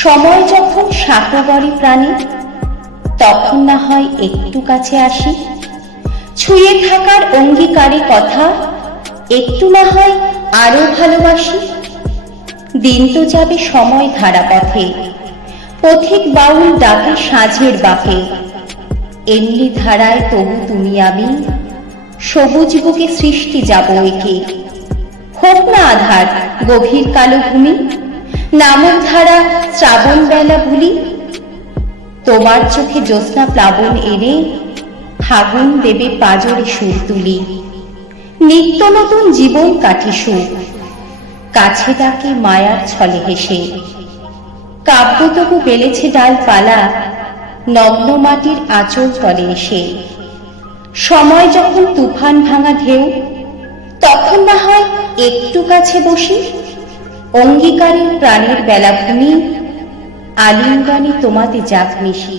সময় যখন সাঁকোগরে প্রাণী, তখন না হয় একটু কাছে আসি। ছুঁয়ে থাকার অঙ্গীকারে কথা, একটু না হয় আরো ভালোবাসি। দিন তো যাবে সময় ধারা পথে, পথিক বাউল ডাকে সাঁঝের বাঁকে। এমনি ধারায় তবু তুমি আমি, সবুজ বুকে সৃষ্টি যাব একে। হোক না আধার গভীর কালো ভূমি, নামক ধারা শ্রাবণ বেলা ভুলি। তোমার চোখে জ্যোৎস্না প্লাবন এনে, ফাগুন দেবে পাজরে সুর তুলি। নিত্য নতুন জীবন কাঠে সুখ, কাছে ডাকে মায়ার ছলে হেসে। কাব্য তবু বেলেছে ডালপালা, নগ্ন মাটির আঁচল তলে এসে। সময় যখন তুফান ভাঙা ঢেউ, তখন না হয় একটু কাছে বসি। অঙ্গীকারের প্রাণের বেলাভূমি, আলিঙ্গনে তোমাতে যাক মিশি।